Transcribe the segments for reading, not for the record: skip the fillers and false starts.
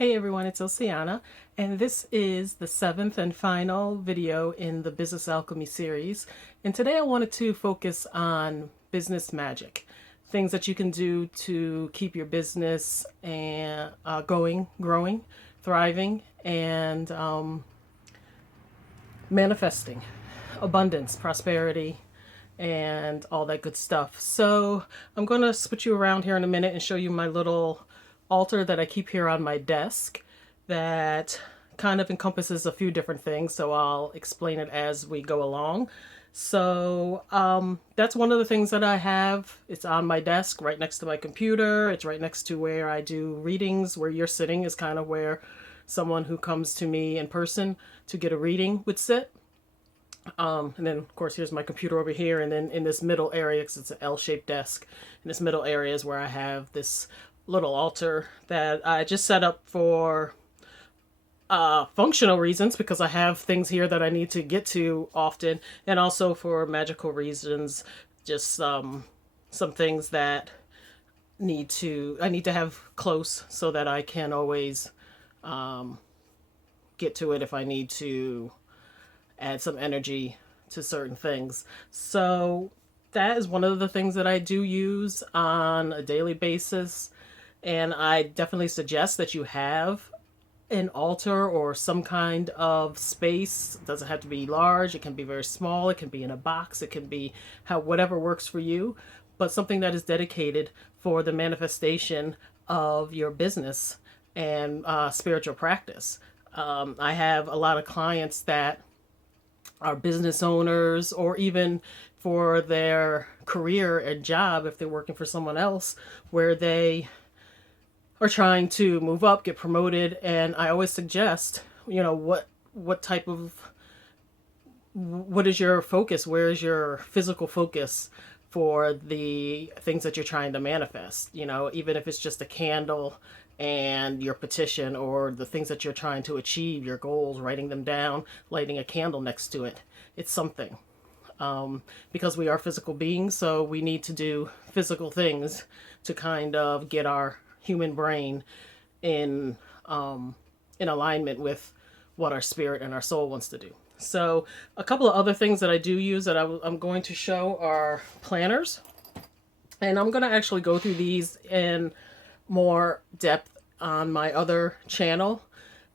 Hey everyone, it's Oseaana, and this is the seventh and final video in the Business Alchemy Series. And today I wanted to focus on business magic, things that you can do to keep your business and going, growing, thriving, and manifesting abundance, prosperity, and all that good stuff. So I'm going to switch you around here in a minute and show you my little altar that I keep here on my desk that kind of encompasses a few different things. So I'll explain it as we go along. So that's one of the things that I have. It's on my desk right next to my computer. It's right next to where I do readings. Where you're sitting is kind of where someone who comes to me in person to get a reading would sit. And then of course here's my computer over here, and then in this middle area, because it's an L-shaped desk, in this middle area is where I have this little altar that I just set up for functional reasons, because I have things here that I need to get to often, and also for magical reasons, just some things that I need to have close so that I can always get to it if I need to add some energy to certain things. So that is one of the things that I do use on a daily basis. And I definitely suggest that you have an altar or some kind of space. It doesn't have to be large. It can be very small. It can be in a box. It can be whatever works for you, but something that is dedicated for the manifestation of your business and spiritual practice. I have a lot of clients that are business owners, or even for their career and job, if they're working for someone else, where they are trying to move up, get promoted. And I always suggest, what is your focus? Where is your physical focus for the things that you're trying to manifest? Even if it's just a candle and your petition, or the things that you're trying to achieve, your goals, writing them down, lighting a candle next to it. It's something. Because we are physical beings, so we need to do physical things to kind of get our human brain in alignment with what our spirit and our soul wants to do. So a couple of other things that I do use that I'm going to show are planners. And I'm going to actually go through these in more depth on my other channel.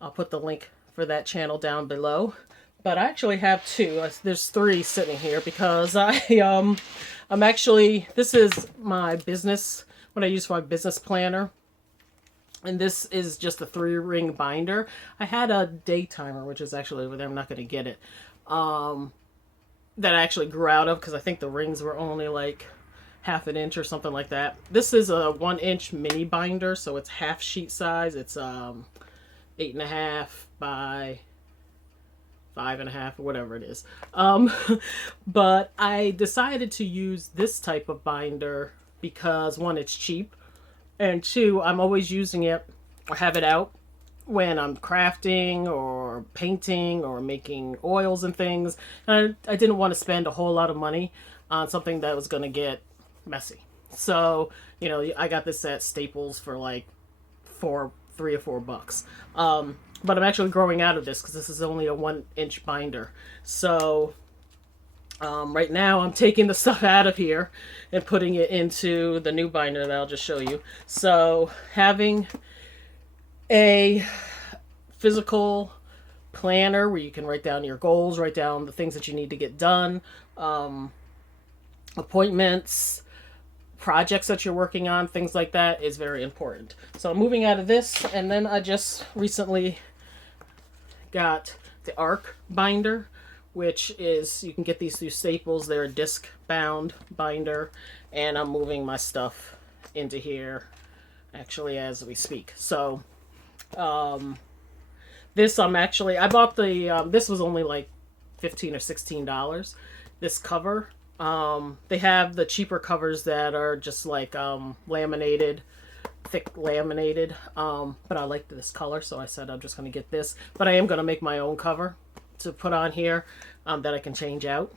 I'll put the link for that channel down below. But I actually have two. There's three sitting here because I'm actually, this is my business, what I use for my business planner. And this is just a 3-ring binder. I had a day timer, which is actually over there. I'm not going to get it. That I actually grew out of because I think the rings were only like half an inch or something like that. This is a 1-inch mini binder, so it's half sheet size. It's 8.5 by 5.5 or whatever it is. But I decided to use this type of binder because, one, it's cheap, and two, I'm always using it or have it out when I'm crafting or painting or making oils and things. And I didn't want to spend a whole lot of money on something that was going to get messy. So, I got this at Staples for like $3 or $4. But I'm actually growing out of this because this is only a 1-inch binder. So right now I'm taking the stuff out of here and putting it into the new binder that I'll just show you. So having a physical planner where you can write down your goals, write down the things that you need to get done, appointments, projects that you're working on, things like that is very important. So I'm moving out of this, and then I just recently got the ARC binder, which is, you can get these through Staples. They're a disc bound binder, and I'm moving my stuff into here actually as we speak. So this I bought the this was only like $15 or $16. This cover, they have the cheaper covers that are just like laminated, thick laminated, but I like this color, so I said I'm just going to get this. But I am going to make my own cover to put on here that I can change out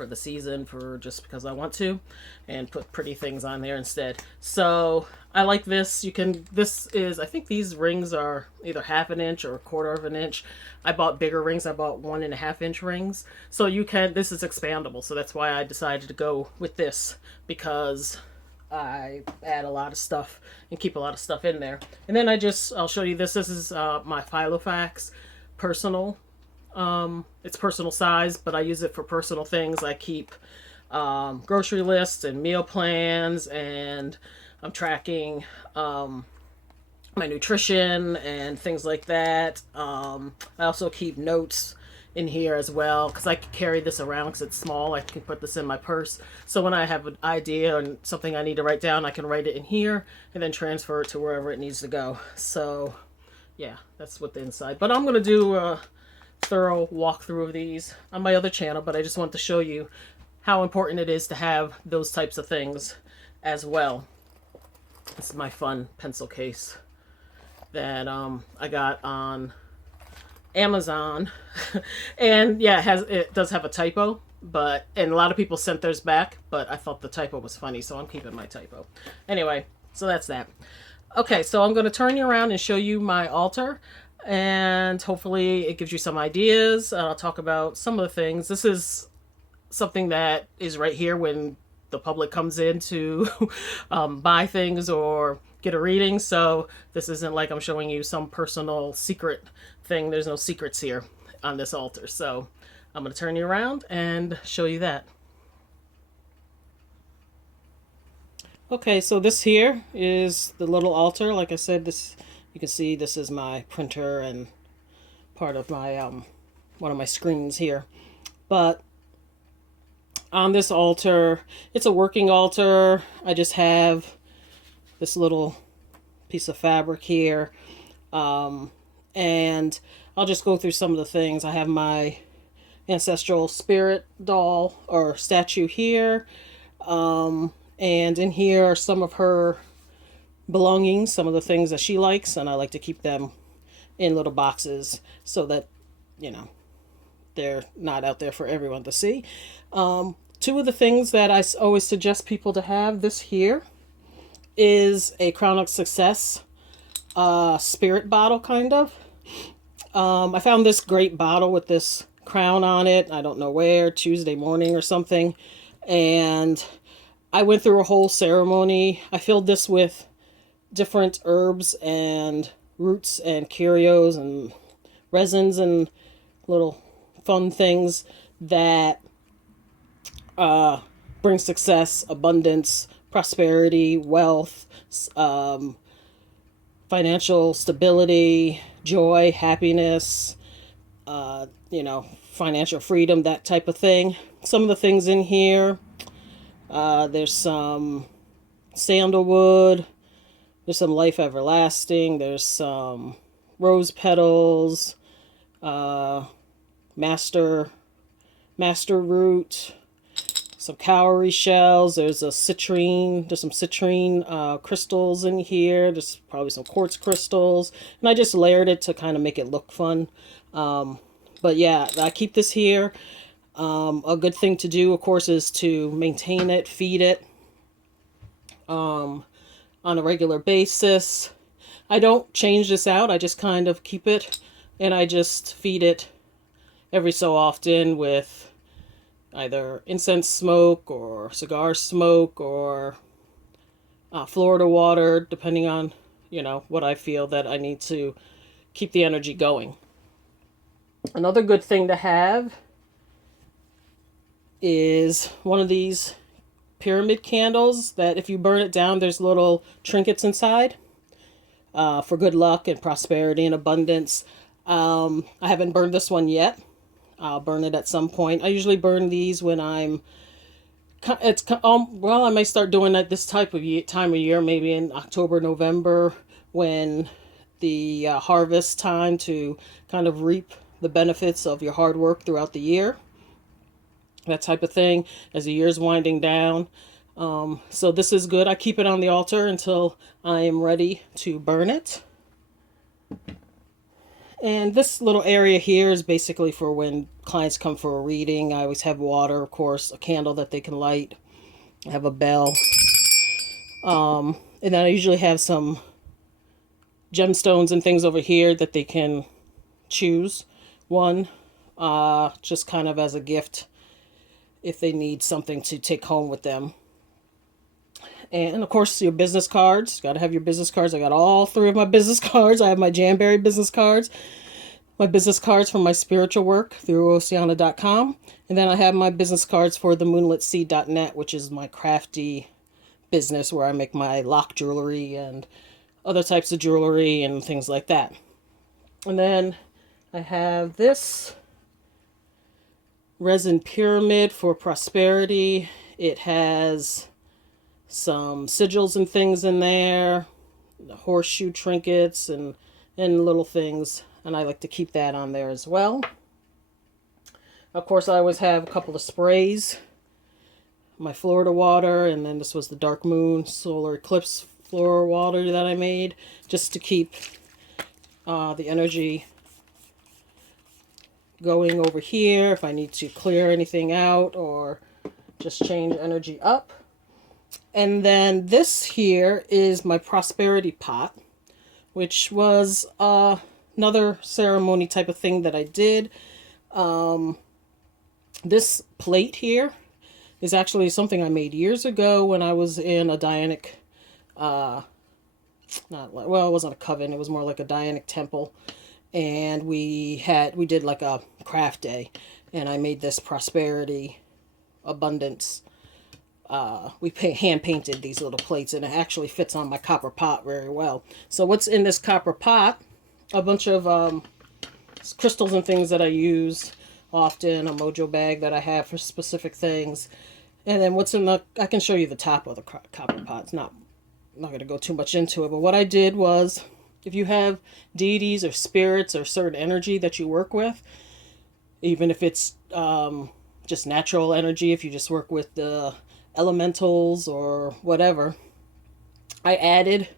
for the season, for just because I want to, and put pretty things on there instead. So I like this. This is, I think these rings are either 1/2 inch or 1/4 of an inch. I bought bigger rings. I bought 1.5 inch rings. So this is expandable. So that's why I decided to go with this, because I add a lot of stuff and keep a lot of stuff in there. And then I'll show you this. This is my Filofax personal. It's personal size, but I use it for personal things. I keep grocery lists and meal plans, and I'm tracking my nutrition and things like that. I also keep notes in here as well, because I can carry this around because it's small. I can put this in my purse, so when I have an idea and something I need to write down, I can write it in here and then transfer it to wherever it needs to go. So yeah, that's what the inside. But I'm going to do a thorough walkthrough of these on my other channel, but I just want to show you how important it is to have those types of things as well. This is my fun pencil case that I got on Amazon. And yeah, it does have a typo, and a lot of people sent theirs back, but I thought the typo was funny, so I'm keeping my typo. Anyway, so that's that. Okay, so I'm going to turn you around and show you my altar, and hopefully it gives you some ideas. I'll talk about some of the things. This is something that is right here when the public comes in to buy things or get a reading. So this isn't like I'm showing you some personal secret thing. There's no secrets here on this altar. So I'm going to turn you around and show you that. Okay, so this here is the little altar. Like I said, you can see this is my printer and part of my one of my screens here. But on this altar, it's a working altar. I just have this little piece of fabric here, and I'll just go through some of the things. I have my ancestral spirit doll or statue here, and in here are some of her belongings, some of the things that she likes, and I like to keep them in little boxes so that, you know, they're not out there for everyone to see. Two of the things that I always suggest people to have, this here is a Crown of Success spirit bottle, kind of. I found this great bottle with this crown on it. I don't know where, Tuesday morning or something. And I went through a whole ceremony. I filled this with different herbs and roots and curios and resins and little fun things that bring success, abundance, prosperity, wealth, financial stability, joy, happiness, financial freedom, that type of thing. Some of the things in here, there's some sandalwood, there's some life everlasting, there's some rose petals, master root, some cowrie shells, there's some citrine crystals in here, there's probably some quartz crystals, and I just layered it to kind of make it look fun. But yeah, I keep this here. A good thing to do, of course, is to maintain it, feed it on a regular basis. I don't change this out, I just kind of keep it, and I just feed it every so often with either incense smoke or cigar smoke or Florida water, depending on, what I feel that I need to keep the energy going. Another good thing to have is one of these pyramid candles that if you burn it down, there's little trinkets inside for good luck and prosperity and abundance. I haven't burned this one yet. I'll burn it at some point. I usually burn these when I may start doing that this time of year, maybe in October, November, when the harvest time to kind of reap the benefits of your hard work throughout the year. That type of thing, as the year's winding down. So this is good. I keep it on the altar until I am ready to burn it. And this little area here is basically for when clients come for a reading. I always have water, of course, a candle that they can light. I have a bell. And then I usually have some gemstones and things over here that they can choose one, just kind of as a gift if they need something to take home with them. And of course, your business cards. Got to have your business cards. I got all three of my business cards. I have my Janberry business cards, my business cards for my spiritual work through Oseaana.com. And then I have my business cards for the moonlitseed.net, which is my crafty business where I make my lock jewelry and other types of jewelry and things like that. And then I have this resin pyramid for prosperity. It has some sigils and things in there, the horseshoe trinkets and little things, and I like to keep that on there as well. Of course, I always have a couple of sprays, my Florida water, and then this was the dark moon solar eclipse Florida water that I made just to keep the energy going over here if I need to clear anything out or just change energy up. And then this here is my prosperity pot, which was another ceremony type of thing that I did. This plate here is actually something I made years ago when I was in a Dianic, it wasn't a coven, it was more like a Dianic temple. And we did like a craft day, and I made this prosperity abundance. We hand painted these little plates, and it actually fits on my copper pot very well. So what's in this copper pot? A bunch of crystals and things that I use often, a mojo bag that I have for specific things. And then what's in I can show you the top of the copper pot. It's not going to go too much into it, but what I did was, if you have deities or spirits or certain energy that you work with, even if it's just natural energy, if you just work with the elementals or whatever, I added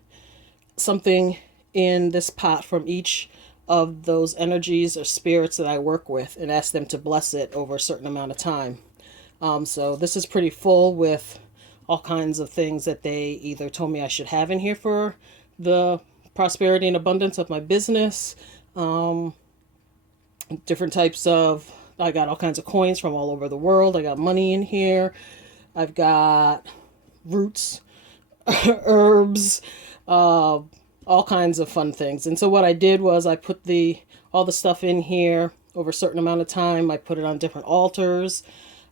something in this pot from each of those energies or spirits that I work with and asked them to bless it over a certain amount of time. So this is pretty full with all kinds of things that they either told me I should have in here for the prosperity and abundance of my business. Different types of, I got all kinds of coins from all over the world. I got money in here. I've got roots, herbs, all kinds of fun things. And so what I did was I put all the stuff in here over a certain amount of time. I put it on different altars.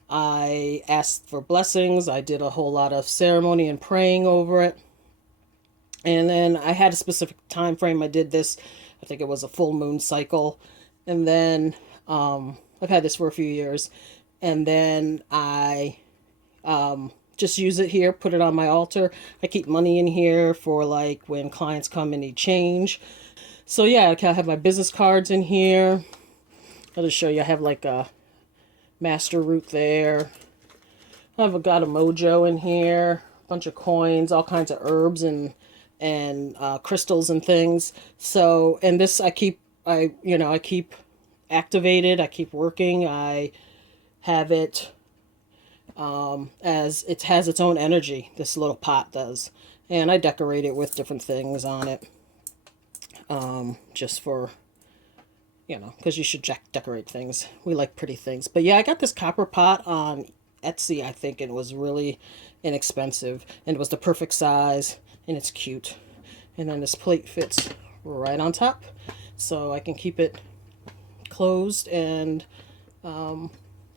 I asked for blessings. I did a whole lot of ceremony and praying over it. And then I had a specific time frame. I did this, I think it was a full moon cycle. And then I've had this for a few years. And then I just use it here, put it on my altar. I keep money in here for like when clients come and need change. So yeah, I have my business cards in here. I'll just show you. I have like a master root there. I've got a mojo in here, a bunch of coins, all kinds of herbs and crystals and things. So, and this I keep activated. I keep working. I have it as it has its own energy. This little pot does, and I decorate it with different things on it. Just for, because you should decorate things. We like pretty things. But yeah, I got this copper pot on Etsy, I think, and it was really inexpensive, and it was the perfect size, and it's cute. And then this plate fits right on top, so I can keep it closed and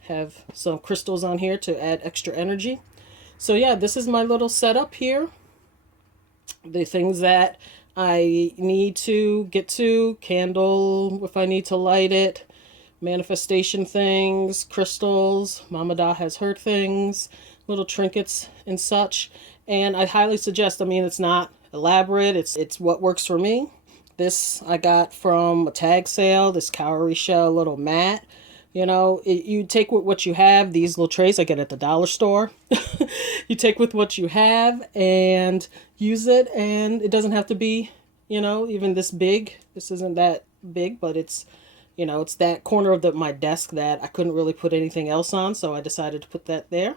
have some crystals on here to add extra energy. So yeah, this is my little setup here. The things that I need to get to, candle if I need to light it, manifestation things, crystals, Mama Da has her things, little trinkets and such. And I highly suggest, it's not elaborate, it's what works for me. This I got from a tag sale, this cowrie shell little mat. You take with what you have. These little trays I get at the dollar store. You take with what you have and use it, and it doesn't have to be, even this big. This isn't that big, but it's, you know, it's that corner of my desk that I couldn't really put anything else on, so I decided to put that there.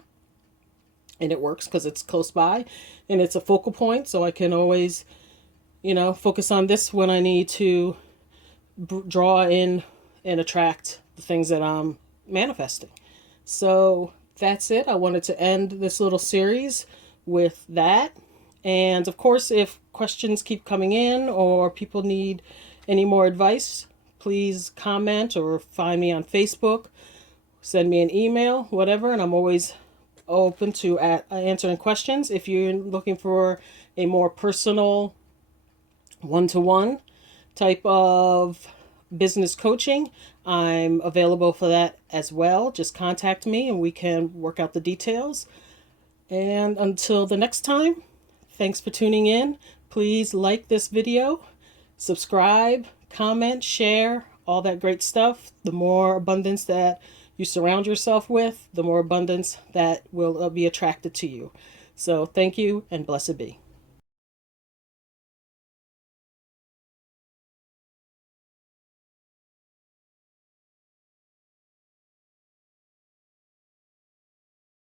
And it works because it's close by and it's a focal point, so I can always, you know, focus on this when I need to draw in and attract the things that I'm manifesting. So that's it. I wanted to end this little series with that. And of course, if questions keep coming in or people need any more advice, please comment or find me on Facebook, send me an email, whatever, and I'm always open to answering questions. If you're looking for a more personal one-to-one type of business coaching, I'm available for that as well. Just contact me and we can work out the details. And until the next time, thanks for tuning in. Please like this video, subscribe, comment, share, all that great stuff. The more abundance that you surround yourself with, the more abundance that will be attracted to you. So thank you and blessed be.